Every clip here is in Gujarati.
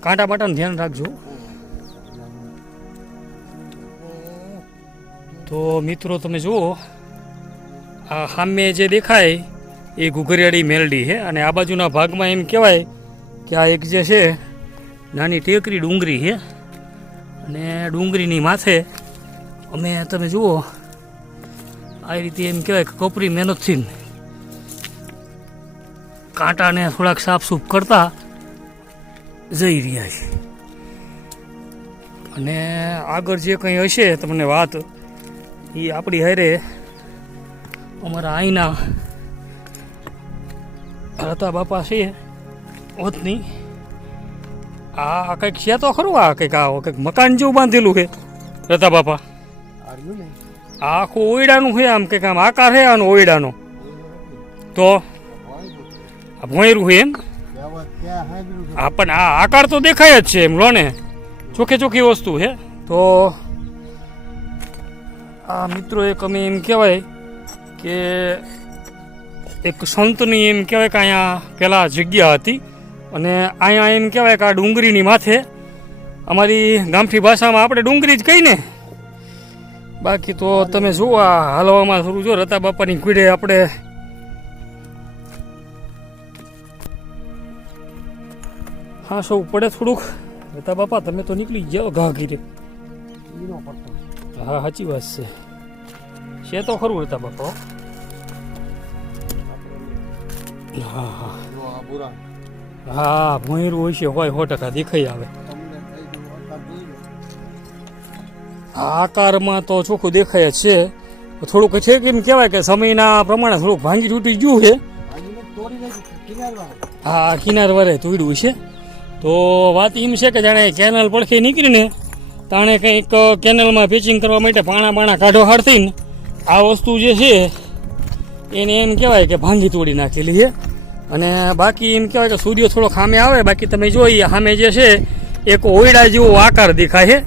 કાંટા બાટાનું ધ્યાન રાખજો. તો મિત્રો, તમે જુઓ, આ સામે જે દેખાય, એ ઘુઘરિયાળી મેલડી છે. અને આ બાજુના ભાગમાં એમ કહેવાય કે આ એક જે છે, નાની ટેકરી ડુંગરી છે. અને ડુંગરીની માથે અમે, તમે જુઓ, આ રીતે એમ કહેવાય કે કપરી મહેનતથી કાંટાને થોડાક સાફસૂફ કરતા જઈ રહ્યા છે. અને આગળ જે કંઈ હશે તમને વાત એ આપણી હારે અમારા અહીંના રતા બાપા છે, ઓતની. આ કંઈક છે તો ખરું, આ કંઈક આ કંઈક મકાન જેવું બાંધેલું છે, રતા બાપા. આખું ઓયડાનું છે આમ કંઈક આમ આકાર છે આનો ઓયડાનો. તો, આ ભોંયરું છે એમ? હા આ આકાર તો દેખાય જ છે એમ, લો ને. ચોખ્ખે ચોખ્ખી વસ્તુ છે તો આ મિત્રો એક અમે એમ કહેવાય કે એક સંતની એમ કહેવાય કે અહીંયા પહેલાં જગ્યા હતી. અને અહીંયા એમ કહેવાય કે આ ડુંગળીની માથે અમારી ગામઠી ભાષામાં આપણે ડુંગળી જ કહીને. બાકી તો તમે જુઓ આ હાલવામાં થોડું જો રતા બાપાની કીડે આપણે હા સૌ પડે થોડુંક. રતા બાપા તમે તો નીકળી જાઓ ઘા ઘીરે. હા સાચી વાત છે. છે તો ખરું રતા બાપા હા. હા હા. ભોંયરું હોય છે હોય સો ટકા દેખાઈ આવે. આકારમાં તો ચોખ્ખું દેખાય જ છે. થોડુંક છે કેમ કહેવાય કે સમયના પ્રમાણે થોડુંક ભાંગી તૂટી ગયું છે. આ કિનાર વારે તોડ્યું છે. તો વાત એમ છે કે જાણે કેનલ પડખી નીકળીને તાણે કંઈક કેનલમાં પેચિંગ કરવા માટે પાણા પાણા કાઢો હાડતીને આ વસ્તુ જે છે એને એમ કહેવાય કે ભાંગી તોડી નાખેલી છે. અને બાકી એમ કહેવાય કે સૂર્ય થોડો ખામે આવે બાકી તમે જોઈએ સામે જે છે એક ઓયડા જેવો આકાર દેખાય છે.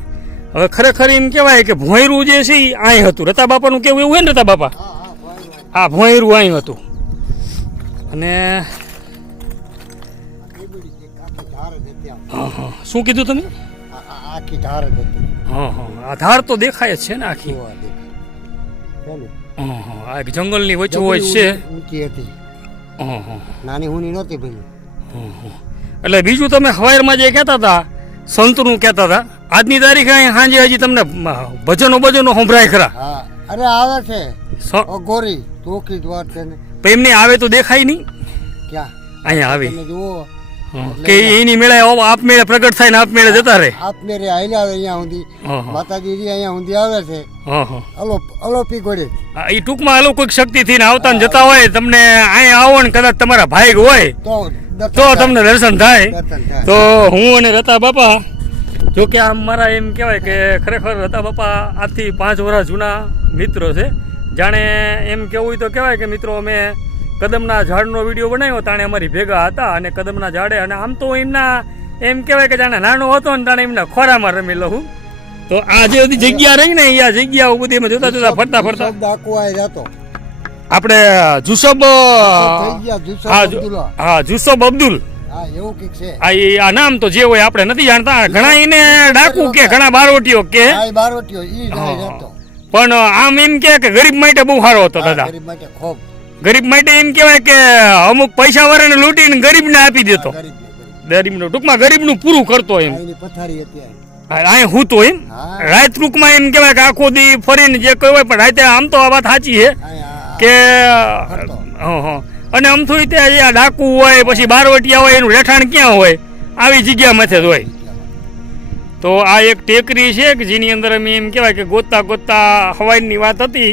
હવે ખરેખર એમ કહેવાય કે ભોંયરું જે છે એ અહીં હતું. રતા બાપાનું કેવું એવું હોય ને રતા બાપા? હા આ ભોંયરું. અહીં હતું. અને હા હા. શું કીધું તમે આખી ધાર હતી. હા હા આ ધાર તો દેખાય છે ને આખી? હા હા. આ એક જંગલની વચ્ચે હોય છે. ઊંચી હતી. હા હા નાની હુની નહોતી ભાઈ. એટલે બીજું તમે હવારમાં જે કહેતા હતા સંતનું કહેતા હતા આજની તારીખે અહીં સાંજે હજી તમને ભજનો ભજનો સંભળાય ખરા. હા. અરે આવે છે. ગોરી ચોખી જ વાત છે એમને આવે તો દેખાય નહીં? ક્યાં? અહીંયા આવે. જુઓ. કે એની મેળે આપમેળે પ્રગટ થાય ને આપમેળે જતા રહે. આપમેરે હાલ્યા આવે અહીંયા સુધી. માતાજી અહીંયા સુધી આવે છે. હા હા અલો અલોપી ઘોડે આ એ ટૂંકમાં અલૌકિક શક્તિથી ને આવતા ને જતા હોય તમને અહીંયા આવો ને કદાચ તમારા ભાઈ હોય તો તમને દર્શન થાય. દર્શન થાય. તો હું અને રતા બાપા જો કે આમ મારા એમ કહેવાય કે ખરેખર રતા બાપા આજથી પાંચ વર્ષ જૂના મિત્રો છે. જાણે એમ કેવું હોય તો કહેવાય કે મિત્રો અમે કદમના ઝાડનો વીડિયો બનાવ્યો તાણે અમારી ભેગા હતા અને કદમના ઝાડે અને આમ તો એમના એમ કહેવાય કે જાણે નાનો હતો ને તાણે એમના ખોરામાં રમેલો હું. તો આ જે બધી જગ્યા રહી ને આ જગ્યાઓ બધી એમાં જોતા જોતા ફરતા ફરતા જતો આપણે જુસબ હા જુસબ અબ્દુલ. આ નામ તો જે હોય આપણે નથી જાણતા. ઘણા એને ડાકુ કે ઘણા બારોટીઓ કે. પણ આમ એમ કે ગરીબ માટે બહુ સારો હતો દાદા. ગરીબ માટે ખૂબ. ગરીબ માટે એમ કહેવાય કે અમુક પૈસા વાળાને લૂંટીને ગરીબને આપી દેતો. ગરીબનું ટૂંકમાં ગરીબનું પૂરું કરતો એમ. હા, એની પથારી હતી આ. અહીં હું તો એમ. રાત ટૂંકમાં એમ કહેવાય કે આખો દી ફરીને જે કહ્યું હોય પણ રાતે આમ તો આ વાત સાચી છે કે. હા હા. અને આમ થોડી ત્યાં આ ડાકુ હોય પછી બારવટિયા હોય એનું રહેઠાણ ક્યાં હોય? આવી જગ્યા માથે જ હોય. તો આ એક ટેકરી છે કે જેની અંદર અમે એમ કહેવાય કે ગોતતા ગોતતા હવાઈની વાત હતી.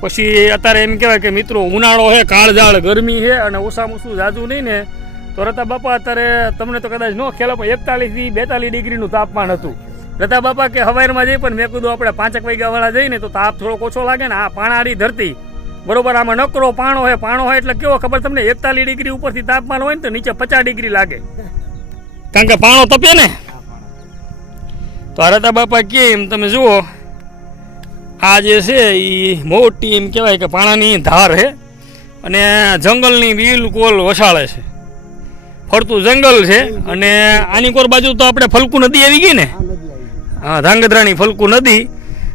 પછી અત્યારે એમ કહેવાય કે મિત્રો ઉનાળો છે કાળઝાળ ગરમી છે અને ઓછામાં ઓછું જાજુ નહીં ને તો રતા બાપા અત્યારે તમને તો કદાચ ન ખ્યાલ પણ એકતાલીસથી બેતાલીસ ડિગ્રીનું તાપમાન હતું. રતા બાપા કે હવારમાં જઈ પણ મેં કીધું આપણે પાંચેક વાગ્યાવાળા જઈને તો તાપ થોડોક ઓછો લાગે ને આ પાણાડી ધરતી. બરોબર આમાં નકરો પાણો હોય પાણો હોય એટલે કેવો ખબર તમને એકતાલીસ ડિગ્રી ઉપરથી તાપમાન હોય ને તો નીચે પચાસ ડિગ્રી લાગે. કારણ કે પાણો તપે ને? તો હરતા બાપા કે એમ તમે જુઓ આ જે છે એ મોટી એમ કહેવાય કે પાણાની ધાર છે. અને જંગલની બિલકુલ વસાળે છે. ફરતું જંગલ છે અને આની કોર બાજુ તો આપણે ફલકુ નદી આવી ગઈ ને? હા ધાંગધ્રાની ફલકુ નદી.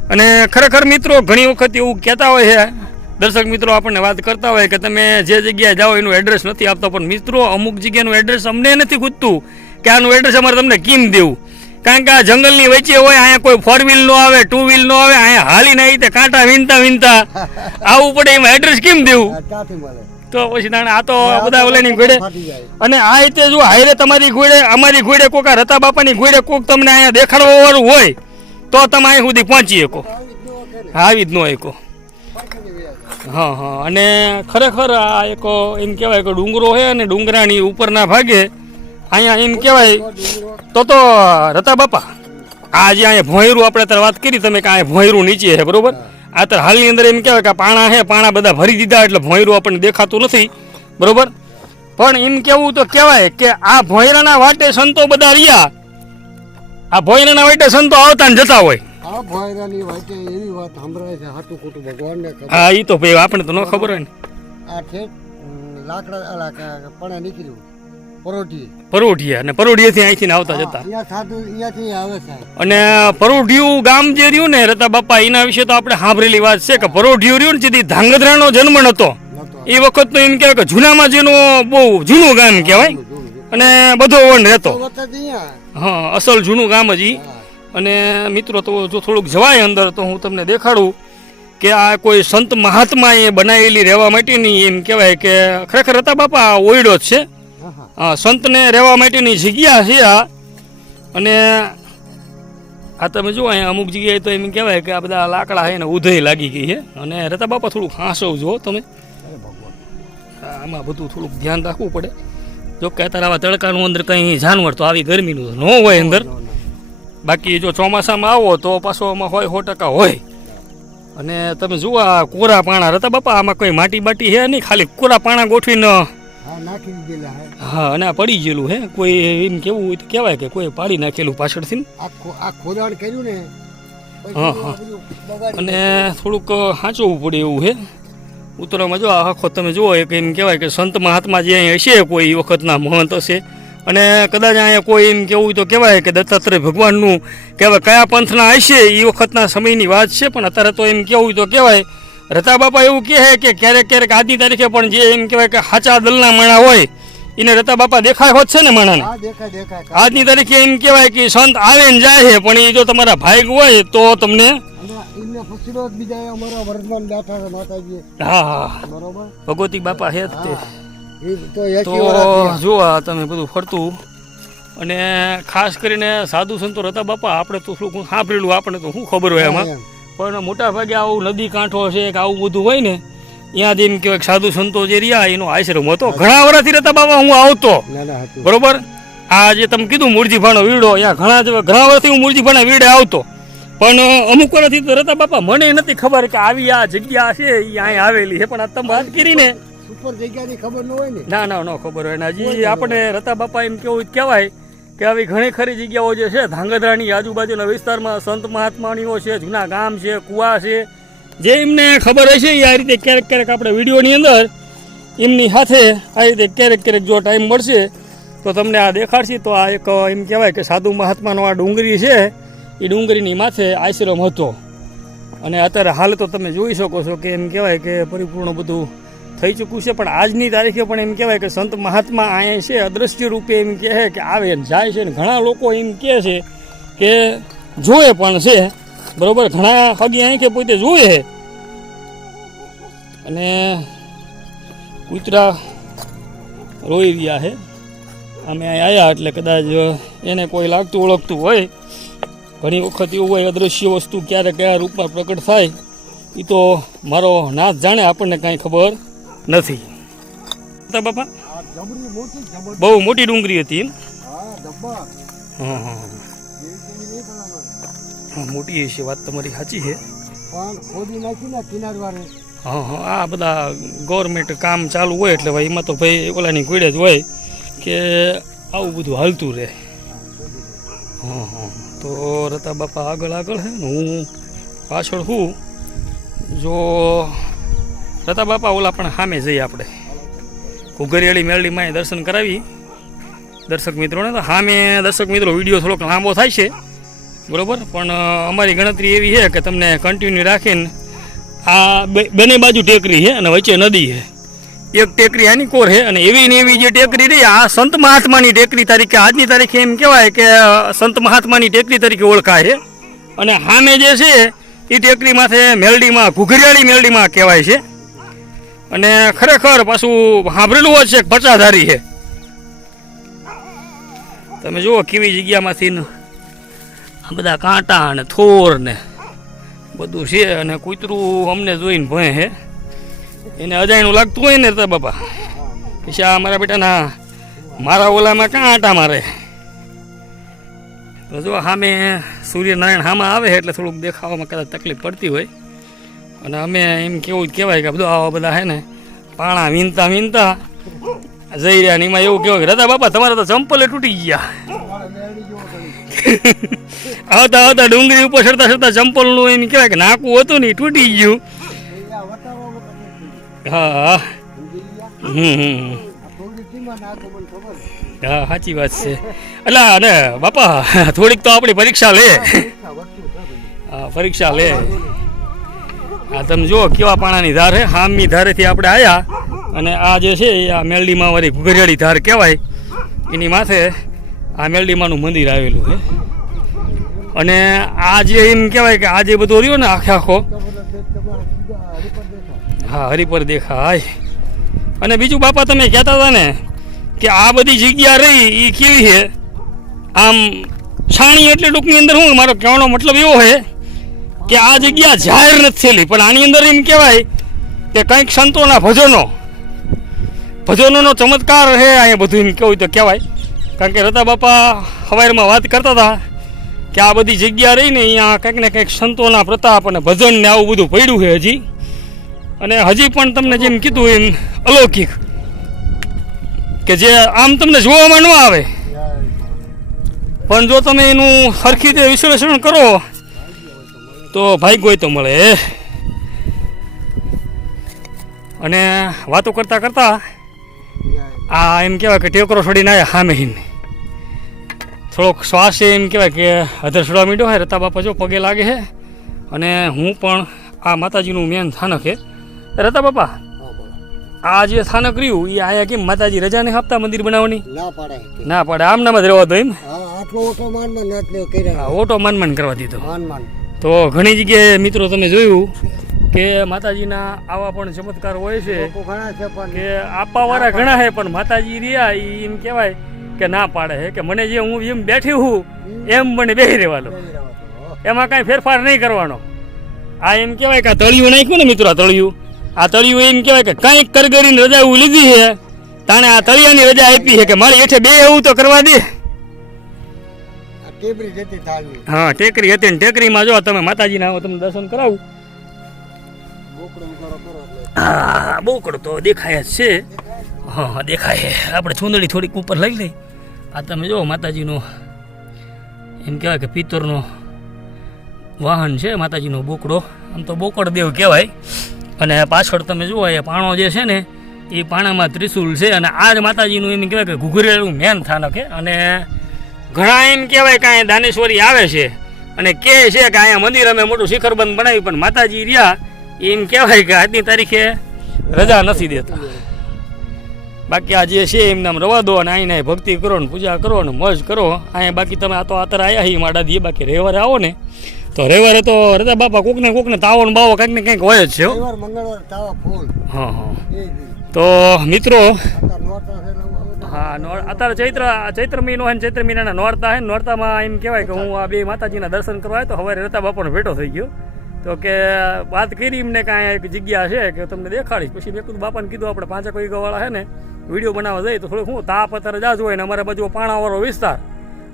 અને ખરેખર મિત્રો ઘણી વખત એવું કહેતા હોય છે દર્શક મિત્રો આપણને વાત કરતા હોય કે તમે જે જગ્યાએ જાઓ એનું એડ્રેસ નથી આપતા પણ મિત્રો અમુક જગ્યાનું એડ્રેસ અમને નથી ખૂટતું કે આનું એડ્રેસ અમારે તમને કેમ દેવું? કારણ કે આ જંગલની વચ્ચે હોય અહીંયા કોઈ ફોર વ્હીલ નો આવે ટુ વ્હીલ નો આવે અહીંયા હાલીને આવી કાંટા વીનતા વીનતા આવું પડે એમાં એડ્રેસ કેમ દેવું? તો પછી તાણે આ તો બધા ઓલાની ઘોડે અને આ રીતે જો હાઈરે તમારી ઘોડે અમારી ઘોડે કોક રતા બાપાની ઘોડે કોક તમને અહીંયા દેખાડવા વાળું હોય તો તમે અહીં સુધી પહોંચી શકો. આવી જ ન હોય કે ને આવી જ ન શકો. ફાટી જાય હા હા. અને ખરેખર આ એક એમ કહેવાય કે ડુંગરો છે અને ડુંગરાની ઉપરના ભાગે અહીંયા એમ કહેવાય તો તો રતા બાપા આ જે અહીંયા ભોંયરું આપણે અત્યારે વાત કરી તમે કે અહીંયા ભોંયરું નીચે છે બરોબર? આ તો હાલની અંદર એમ કહેવાય કે પાણા છે પાણા બધા ભરી દીધા એટલે ભોંયરું આપણને દેખાતું નથી બરોબર? પણ એમ કેવું તો કહેવાય કે આ ભોંયરાના વાટે સંતો બધા રહ્યા. આ ભોંયરાના વાટે સંતો આવતા ને જતા હોય. આ ભોયરાની વચ્ચે એવી વાત સાંભળાય છે હાટું ખોટું ભગવાનને હા એ તો ભાઈ આપણે તો ન ખબર હોય ને. આ ઠેઠ લાકડા પણ નીકળ્યું. પરોઢિયા અને પરોઢિયાથી અહીંથી આવતા જતા. અહીંયા સાધુ અહીંયાથી આવે સાહેબ. અને પરોઢિયું ગામ જે રહ્યું ને રતા બાપા એના વિશે તો આપણે સાંભળેલી વાત છે કે પરોઢિયું રહ્યું ને જેથી ધાંગધ્રાનો જન્મ નતો. એ વખત તો એમ કહેવાય કે જૂનામાં જેનું બહુ જૂનું ગામ કહેવાય અને બધો વન રહેતો. હા અસલ જૂનું ગામ જ અને મિત્રો તો જો થોડુંક જવાય અંદર તો હું તમને દેખાડું કે આ કોઈ સંત મહાત્માએ બનાવેલી રહેવા માટેની એમ કહેવાય કે ખરેખર રતા બાપા ઓયડો જ છે. સંતને રહેવા માટેની જગ્યા છે આ. અને આ તમે જુઓ અહીંયા અમુક જગ્યાએ તો એમ કહેવાય કે આ બધા લાકડા છે ને ઉધઈ લાગી ગઈ છે. અને રતા બાપા થોડુંક હાંસવ જુઓ તમે. આમાં બધું થોડુંક ધ્યાન રાખવું પડે. જો કે અત્યારે આવા તડકાનું અંદર કંઈ જાનવર તો આવી ગરમીનું ન હોય અંદર. બાકી જો ચોમાસામાં આવો તો પાછો આમાં હોય સો ટકા હોય. અને તમે જુઓ આ કોરા પાણા. રતા બાપા આમાં કોઈ માટી બાટી છે નહીં? ખાલી કોરા પાણા ગોઠવીને નાખી દીધેલા હા. અને આ પડી ગયેલું હે. કોઈ એમ કેવું હોય તો કહેવાય કે કોઈ પાડી નાખેલું પાછળથી. આ ખોદાણ કર્યું ને હા, હા. અને થોડુંક સાચવવું પડે એવું છે ઉત્તરામાં જો આ આખો તમે જુઓ એક એમ કહેવાય કે સંત મહાત્મા જે અહીંયા હશે કોઈ વખતના મહંત હશે. અને કદાચ અહીંયા કોઈ એમ કેવું હોય તો કહેવાય કે દત્તાત્રેય ભગવાનનું કહેવાય કયા પંથના હશે એ વખતના સમયની વાત છે પણ અત્યારે તો એમ કેવું તો કહેવાય રતા બાપા એવું કહે કે ક્યારેક ક્યારેક આજની તારીખે પણ જે એમ કહેવાય કે હાચા દલના માણા હોય એને રતા બાપા દેખાય હોત છે ને માણાને? આજની તારીખે એમ કહેવાય કે સંત આવે ને જાય છે પણ એ જો તમારા ભાઈ હોય તો તમને જ ભગવતી બાપા હે જ તે. જુઓ તમે બધું ફરતું. અને ખાસ કરીને સાધુ સંતો રતા બાપા આપણે તો શું સાંભળેલું આપણે તો શું ખબર હોય એમાં. પણ મોટા ભાગે આવું નદી કાંઠો છે કે આવું બધું હોય ને ત્યાં જેમ કેવાય કે સાધુ સંતો જે રહ્યા એનો આશ્રમ હતો. ઘણા વર્ષથી રહેતા બાબા હું આવતો. બરોબર? આ જે તમે કીધું મૂળજીભાનો વીડો અહીંયા ઘણા ઘણા વર્ષથી હું મૂળજીભાના વીડે આવતો. પણ અમુક વર્ષથી તો રતા બાપા મને નથી ખબર કે આવી આ જગ્યા છે એ અહીંયા આવેલી છે. પણ આ તમે વાત કરીને સુપર જગ્યાની ખબર ન હોય ને? ના ના ન ખબર હોય. ને હજી આપણે રતા બાપા એમ કેવું કહેવાય કે આવી ઘણી ખરી જગ્યાઓ જે છે, ધાંગધ્રાની આજુબાજુના વિસ્તારમાં સંત મહાત્માનીઓ છે, જૂના ગામ છે, કુવા છે. જે એમને ખબર હશે એ આ રીતે ક્યારેક ક્યારેક આપણે વિડીયોની અંદર એમની સાથે આ રીતે ક્યારેક ક્યારેક જો ટાઈમ મળશે, તો તમને આ દેખાડશે. તો આ એક, એમ કહેવાય કે સાધુ મહાત્માનો આ ડુંગરી છે, એ ડુંગરીની માથે આશ્રમ હતો. અને અત્યારે હાલ તો તમે જોઈ શકો છો કે એમ કહેવાય કે પરિપૂર્ણ બધું થઈ ચૂક્યું છે, પણ આજની તારીખે પણ એમ કહેવાય કે સંત મહાત્મા અહીંયા છે, અદ્રશ્ય રૂપે એમ કહે કે આવે ને જાય છે ને ઘણા લોકો એમ કહે છે કે જોવે પણ છે, બરોબર? ઘણા હગી કે પોતે જોવે છે. અને કૂતરા રોઈ રહ્યા છે. અમે અહીં આવ્યા એટલે કદાચ એને કોઈ લાગતું ઓળખતું હોય. ઘણી વખત એવું હોય અદૃશ્ય વસ્તુ ક્યારે કયા રૂપમાં પ્રગટ થાય એ તો મારો નાથ જાણે આપણને કાંઈ ખબર નથી. બાપા? બહુ મોટી ડુંગળી હતી એમ? હા હા હા. હા, મોટી છે, વાત તમારી સાચી છે. હા હા, આ બધા ગવર્મેન્ટ કામ ચાલુ હોય એટલે ભાઈ એમાં તો ભાઈ ઓલાની ગોળે જ હોય કે આવું બધું હાલતું રહે. હા હા તો રતા બાપા આગળ આગળ છે ને હું પાછળ હું. જો રતા બાપા ઓલા પણ સામે જઈએ આપણે. ઘુઘરિયાળી મેળડીમાં દર્શન કરાવી. દર્શક મિત્રોને તો સામે દર્શક મિત્રો વીડિયો થોડોક લાંબો થાય છે, બરાબર? પણ અમારી ગણતરી એવી છે કે તમને કન્ટિન્યુ રાખીને આ બંને બાજુ ટેકરી છે અને વચ્ચે નદી છે. એક ટેકરી આની કોર છે અને એવી ને એવી જે ટેકરી રહી, આ સંત મહાત્માની ટેકરી તરીકે આજની તારીખે એમ કહેવાય કે સંત મહાત્માની ટેકરી તરીકે ઓળખાય છે. અને સામે જે છે એ ટેકરી માથે મેલડીમાં ઘુઘરિયાળી મેલડીમાં કહેવાય છે. અને ખરેખર પાછું સાંભળેલું હોય છે પચાધારી છે. તમે જુઓ કેવી જગ્યામાંથી આ બધા કાંટા અને થોર ને બધું છે અને કૂતરું અમને જોઈને ભય છે. એને અજાણ્યું લાગતું હોય ને તો બાપા, પછી આ મારા બેટાના મારા ઓલામાં ક્યાં આંટા મારે? તો જો સામે સૂર્યનારાયણ સામે આવે એટલે થોડુંક દેખાવામાં કદાચ તકલીફ પડતી હોય. અને અમે એમ કેવું કહેવાય કે બધું આવા બધા હે ને, પાણા વીનતા વીનતા જઈ રહ્યા ને એમાં એવું કહેવાય કે રતા બાપા, તમારે તો ચંપલે તૂટી ગયા. આવતા આવતા ડુંગળી ઉપર ચડતા ચડતા ચંપલનું એમ કહેવાય કે નાકું હતું ને તૂટી ગયું. હા. હમ હા, સાચી વાત છે. એટલે અને બાપા, થોડીક તો આપણી પરીક્ષા લે. હા, પરીક્ષા લે. આ તમે જુઓ કેવા પાણાની ધાર છે હામની ધારેથી આપણે આવ્યા અને આ જે છે એ આ મેલડીમાં વાળી ઘુઘરિયાળી ધાર કહેવાય. એની માથે આ મેલડીમાનું મંદિર આવેલું છે અને આ જે એમ કહેવાય કે આ જે બધું રહ્યો ને આખે આખો, હા, હરિપર દેખાય. અને બીજું બાપા તમે કહેતા હતા ને કે આ બધી જગ્યા રહી એ કેવી છે આમ છાણી એટલે ટૂંકની અંદર શું મારો કહેવાનો મતલબ એવો છે કે આ જગ્યા જાહેર નથી થયેલી, પણ આની અંદર એમ કહેવાય કે કંઈક સંતોના ભજનો. ભજનોનો ચમત્કાર છે અહીંયા બધું એમ કેવું તો કહેવાય. કારણ કે રતા બાપા હવારમાં વાત કરતા હતા કે આ બધી જગ્યા રહીને અહીંયા કંઈક ને કંઈક સંતોના પ્રતાપ અને ભજન ને આવું બધું પડ્યું છે હજી. અને હજી પણ તમને જેમ કીધું એમ અલૌકિક કે જે આમ તમને જોવામાં ન આવે. પણ જો તમે એનું સરખી રીતે વિશ્લેષણ કરો તો ભાઈ ગોય તો મળે અને વાતો કરતા કરતા આ એમ કહેવાય કે ટેકરો છોડીને આવ્યા સામે હિન થોડોક શ્વાસ એમ કહેવાય કે અધર છોડવા માંડ્યો હોય રતા બાપા જો પગે લાગે છે અને હું પણ આ માતાજીનું મેન સ્થાનક છે રતા બાપા આ જે સ્થાનક રહ્યું એ આયા કેમ? માતાજી રજાને આપતા મંદિર બનાવવાની? ના પાડે ના પાડે આમ નામ જ રહેવા દો એમ? આટલો ઓટો માન માન માન કરવા દીધો. માન માન તો ઘણી જગ્યાએ મિત્રો તમે જોયું કે માતાજીના આવા પણ ચમત્કાર હોય છે કે આપવાવાળા ઘણા છે પણ માતાજી રહ્યા એમ કહેવાય કે ના પાડે છે કે મને જે હું એમ બેઠી હું એમ મને બેસી રહેવાનો એમાં કાંઈ ફેરફાર નહીં કરવાનો. આ એમ કહેવાય કે આ તળિયું નાખ્યું ને મિત્રો આ તળિયું. આ તળિયું એમ કહેવાય કે કંઈક કરગરીને રજા એવું લીધી છે તાણે આ તળિયાની રજા આપી છે કે મારી હેઠે બે એવું તો કરવા દે. આ ટેબરી જતી થાળવી હા, ટેકરી હતી ને ટેકરીમાં જો તમે માતાજીના આવો, તમને દર્શન કરાવું. હા, બોકડો તો દેખાય જ છે. હા હા, દેખાય. આપણે ચૂંદડી થોડીક ઉપર લઈ લઈ. આ તમે જો માતાજીનો, એમ કહેવાય કે પિત્તરનો વાહન છે, માતાજીનો બોકડો. આમ તો બોકડ દેવ કહેવાય. અને પાછળ તમે જુઓ એ પાણો જે છે ને, એ પાણામાં ત્રિશુલ છે. અને આ જ માતાજીનું એમ કહેવાય કે ઘૂઘરેલું મેન થાનક છે. અને ઘણા એમ કહેવાય કે અહીંયા દાનેશ્વરી આવે છે અને કહે છે કે અહીંયા મંદિર અમે મોટું શિખરબંધ બનાવ્યું પણ માતાજી રહ્યા એમ કહેવાય કે આજની તારીખે રજા નથી દેતા. બાકી આ જે છે એમને આમ રવા દો અને અહીંને ભક્તિ કરો ને પૂજા કરો ને મજ કરો. અહીંયા બાકી તમે આ તો આતર આવ્યા હી માડા દીએ બાકી રવિવારે આવો ને. તો રવિવારે તો રજા બાપા કોકને કોકને તાવો ને બાવો કંઈક ને કંઈક હોય જ છે મંગળવાર તાવા ફૂલ. હા હા. તો મિત્રો હા અત્યારે ચૈત્ર ચૈત્ર મહિનો હોય ચૈત્ર મહિનાના નોરતા ને નોરતામાં એમ કહેવાય કે હું આ બે માતાજીના દર્શન કરવા આવ્યો તો હવે રતા બાપાનો ભેટો થઈ ગયો. તો કે વાત કરી એમને કાંઈ એક જગ્યા છે કે તમને દેખાડીશ. પછી મેં કીધું, બાપાને કીધું, આપણે પાંચેક વાળા છે ને, વીડિયો બનાવવા જઈએ તો થોડું શું, તાપ અત્યારે જાજો હોય ને અમારા બાજુ પાણાવાળો વિસ્તાર.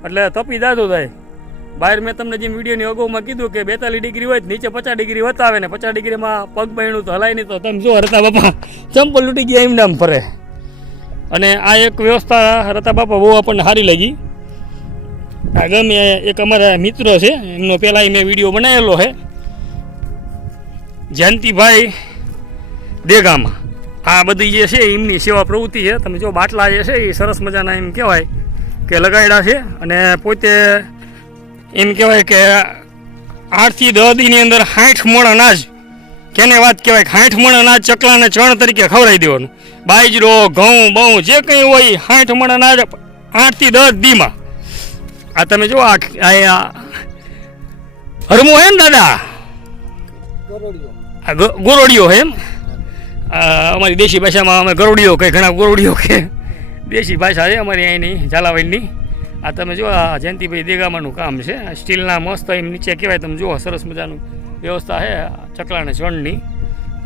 એટલે તપી જાજો થાય બહાર મેં તમને જેમ વિડીયોની અગાઉમાં કીધું કે બેતાલીસ ડિગ્રી હોય નીચે પચાસ ડિગ્રી વતાવે ને, પચાસ ડિગ્રીમાં પગ બહેણું તો હલાય નહીં તો તમે જો રતા બાપા, ચંપલ લૂટી ગયા એમને આમ ફરે. અને આ એક વ્યવસ્થા રતા બાપા બહુ આપણને સારી લાગી. આ ગમે એક અમારા મિત્ર છે, એમનો પહેલાં મેં વીડિયો બનાવેલો છે. જયંતિભાઈ દેગામાં. આ બધી જે છે, એમની સેવા પ્રવૃત્તિ છે. તમે જો બાટલા જે છે, એ સરસ મજાના એમ કહેવાય કે લગાડ્યા છે. અને પોતે એમ કહેવાય કે આઠથી દસ દીની અંદર સાઠ મણ અનાજ કેને વાત કહેવાય સાઠ મણ અનાજ ચકલાને ચણ તરીકે ખવડાવી દેવાનું. બાજરો, ઘઉં, બહુ, જે કંઈ હોય, હાંઠ મણ અનાજ આઠથી દસ દીમાં. આ તમે જો આ હરમો ને દાદા? ગોરોડિયો હે એમ? અમારી દેશી ભાષામાં અમે ગરોડિયો કહે ઘણા ગોરોડિયો કે. દેશી ભાષા છે અમારી અહીંની, ઝાલાવાડની. આ તમે જો આ જયંતિભાઈ દેગામાનું કામ છે. સ્ટીલના મસ્ત એમ નીચે કહેવાય, તમે જુઓ, સરસ મજાનું. વ્યવસ્થા છે ચકલાને ચણની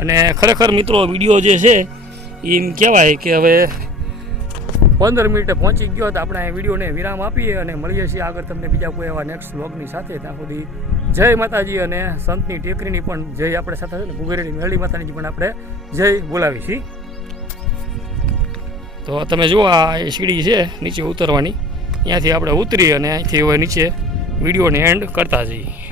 અને ખરેખર મિત્રો, વીડિયો જે છે, એમ કહેવાય કે હવે પંદર મિનિટે પહોંચી ગયો તો આપણે વિડીયોને વિરામ આપીએ અને મળીએ છીએ આગળ તમને બીજા કોઈ એવા નેક્સ્ટ વ્લોગની સાથે. ત્યાં સુધી જય માતાજી અને સંતની ટેકરીની પણ જય આપણે સાથે છે ને ગુગેરીની મેળી માતાની પણ આપણે જય બોલાવી છીએ. તો તમે જુઓ, આ સીડી છે, નીચે ઉતરવાની. ત્યાંથી આપણે ઉતરી અને અહીંથી હવે નીચે વિડીયોને એન્ડ કરતા જઈએ.